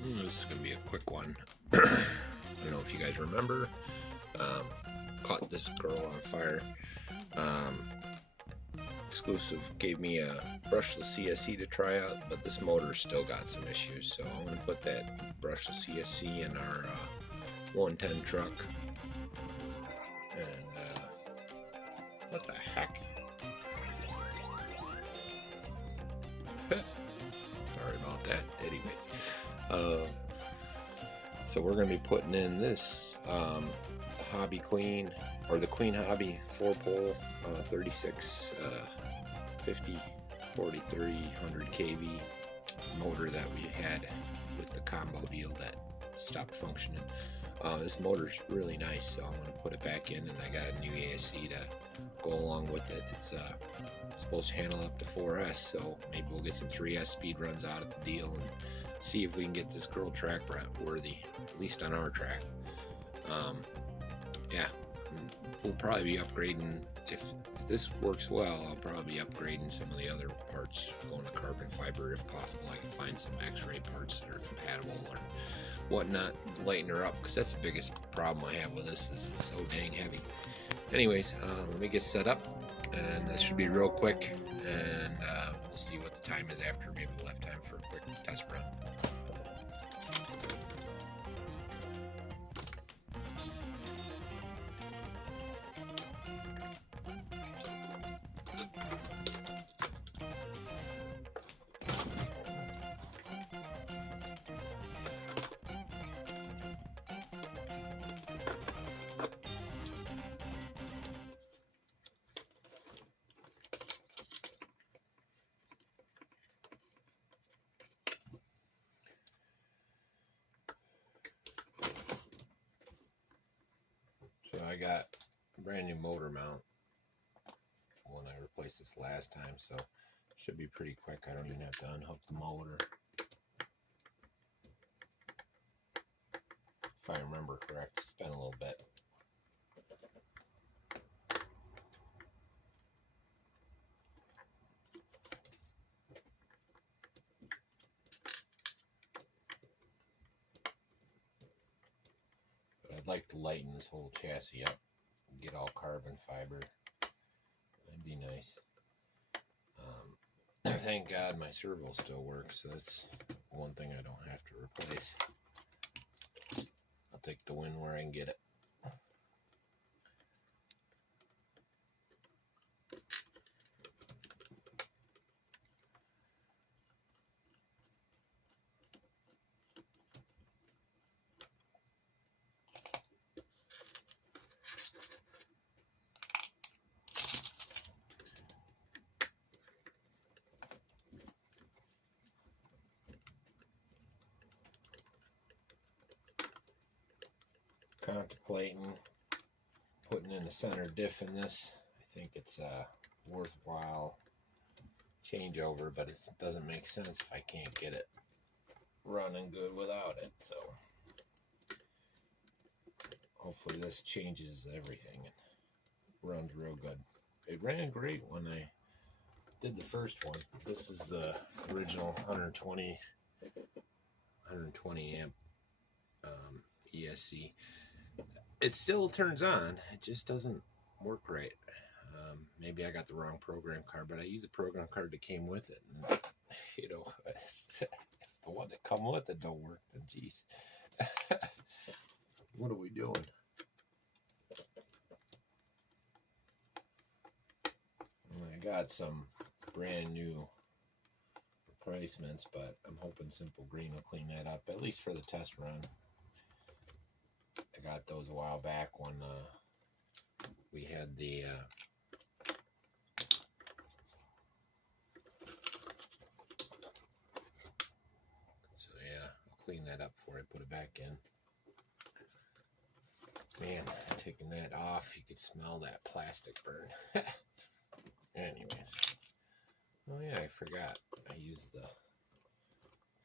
This is going to be a quick one. I don't know if you guys remember. Caught this girl on fire. Exclusive gave me a brushless ESC to try out, but this motor still got some issues. So I'm going to put that brushless ESC in our 110 truck. And what the heck? Sorry about that. Anyways, so we're going to be putting in this Hobby Queen, or the Queen Hobby 4-pole 36 50 4300 kV motor that we had with the combo deal that stopped functioning. This motor's really nice, so I'm going to put it back in, and I got a new ESC to go along with it. It's supposed to handle up to 4S, so maybe we'll get some 3S speed runs out of the deal and see if we can get this girl track worthy, at least on our track. Yeah, we'll probably be upgrading. If this works well, I'll probably be upgrading some of the other parts, going to carbon fiber if possible. I can find some x-ray parts that are compatible or whatnot, lighten her up, because that's the biggest problem I have with this, is it's so dang heavy. Anyways, let me get set up, and this should be real quick, and we'll see what the time is after. Maybe we'll have time for a quick test run. So I got a brand new motor mount when I replaced this last time, so it should be pretty quick. I don't even have to unhook the motor. If I remember correct, it's been a little bit. I'd like to lighten this whole chassis up and get all carbon fiber. That'd be nice. Thank God my servo still works, so that's one thing I don't have to replace. I'll take the win where I can get it. Contemplating putting in a center diff in this. I think it's a worthwhile changeover, but it doesn't make sense if I can't get it running good without it. So hopefully this changes everything and runs real good. It ran great when I did the first one. This is the original 120 amp ESC. It still turns on, it just doesn't work right. Maybe I got the wrong program card, but I used the program card that came with it, and you know, if the one that come with it don't work, then geez. What are we doing? I got some brand new replacements, but I'm hoping Simple Green will clean that up, at least for the test run. I got those a while back when we had the so yeah, I'll clean that up before I put it back in. Man, taking that off, you could smell that plastic burn. Anyways, oh yeah, I forgot. I used the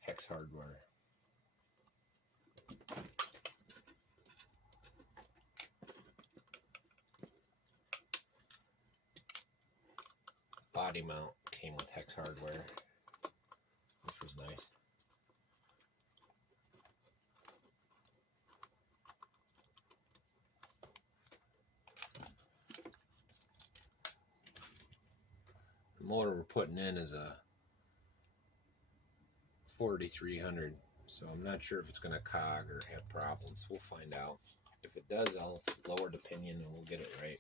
Hex Hardware. Body mount came with Hex Hardware, which was nice. motor we're putting in is a 4300, so I'm not sure if it's going to cog or have problems. We'll find out. If it does, I'll lower the pinion and we'll get it right.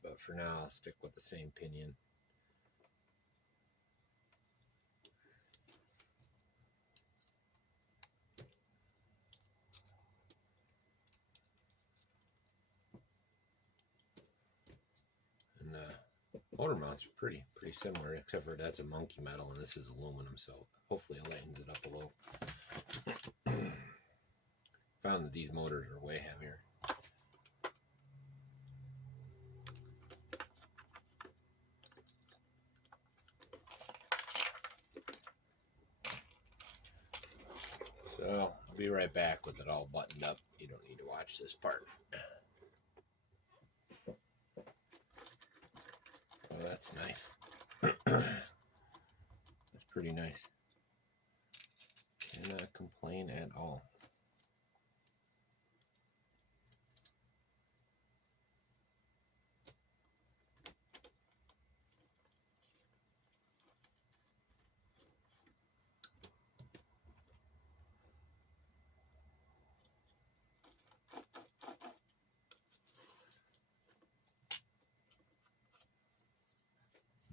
But for now, I'll stick with the same pinion. And motor mounts are pretty similar, except for that's a monkey metal and this is aluminum, so hopefully it lightens it up a little. Found that these motors are way heavier. So I'll be right back with it all buttoned up. You don't need to watch this part. Oh, that's nice. That's pretty nice. Cannot complain at all.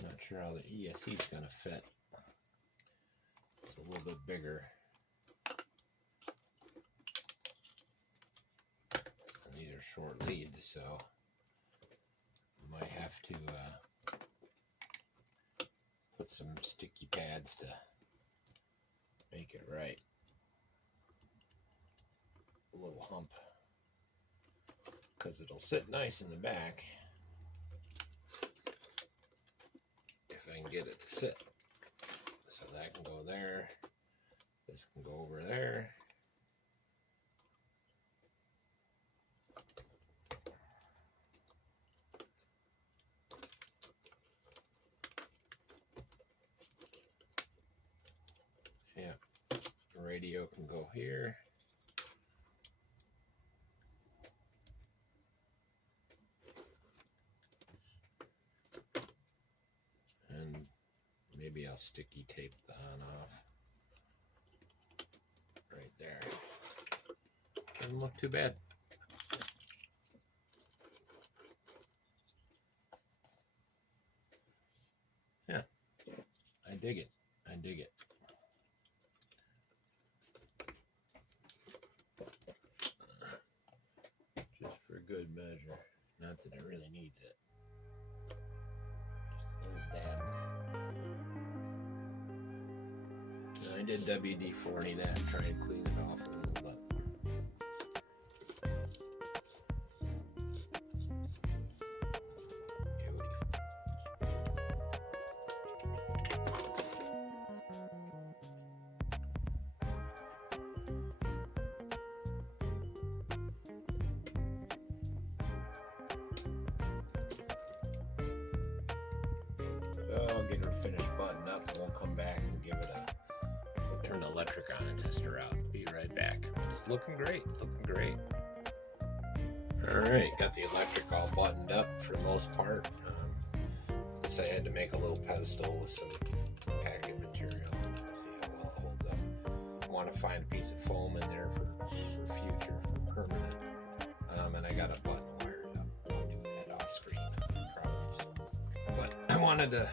Not sure how the ESC is going to fit. It's a little bit bigger. And these are short leads, so might have to put some sticky pads to make it right. A little hump, because it'll sit nice in the back if I can get it to sit. So that can go there, this can go over there. Yeah, the radio can go here. And maybe I'll sticky tape the on off right there. Doesn't look too bad. Yeah, I dig it. I dig it. Just for good measure. Not that it really needs it. Just a little dab. I did WD-40 that, try and clean it off a little bit. So I'll get her finished buttoned up and we'll come back and give it a, we'll turn the electric on and test her out. Be right back. It's looking great, looking great. Alright, got the electric all buttoned up for the most part. I had to make a little pedestal with some packing material. See how well it holds up. I want to find a piece of foam in there for future, for permanent. And I got a button wired up. I'll do that off screen. But I wanted to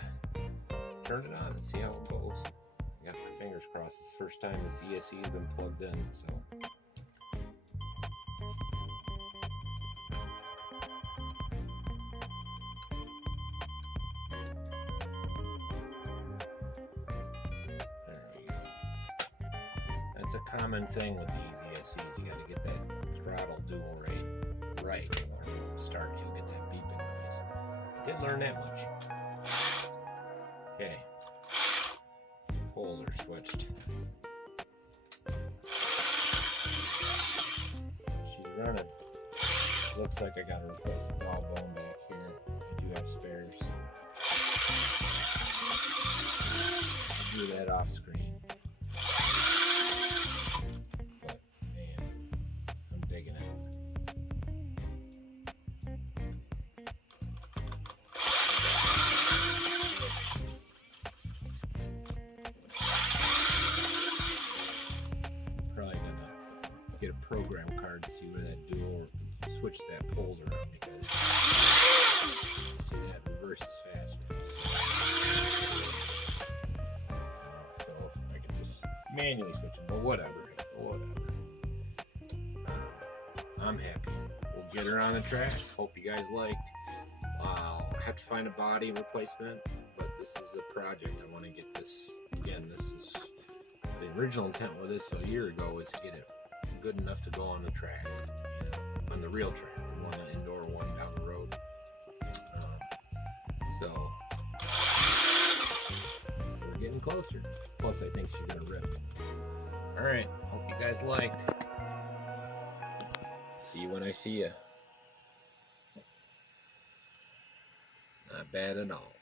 turn it on and see how it goes. I got my fingers crossed. It's the first time this ESC has been plugged in, so. That's a common thing with these ESCs. You got to get that throttle dual rate right, or it won't start. You'll get that beeping noise. I didn't learn that much. Okay, poles are switched. She's running. Looks like I got to replace the dog bone back here. I do have spares. I'll do that off screen. get a program card to see where that dual switch that pulls around, because see that reverses faster. So if I can just manually switch it, but whatever. I'm happy. We'll get her on the track. Hope you guys liked. I'll have to find a body replacement, but this is a project. I want to get this. Again, this is the original intent with this a year ago, was to get it good enough to go on the track, on the real track, the one indoor one down the road. So we're getting closer. Plus, I think she's gonna rip. All right. Hope you guys liked. See you when I see you. Not bad at all.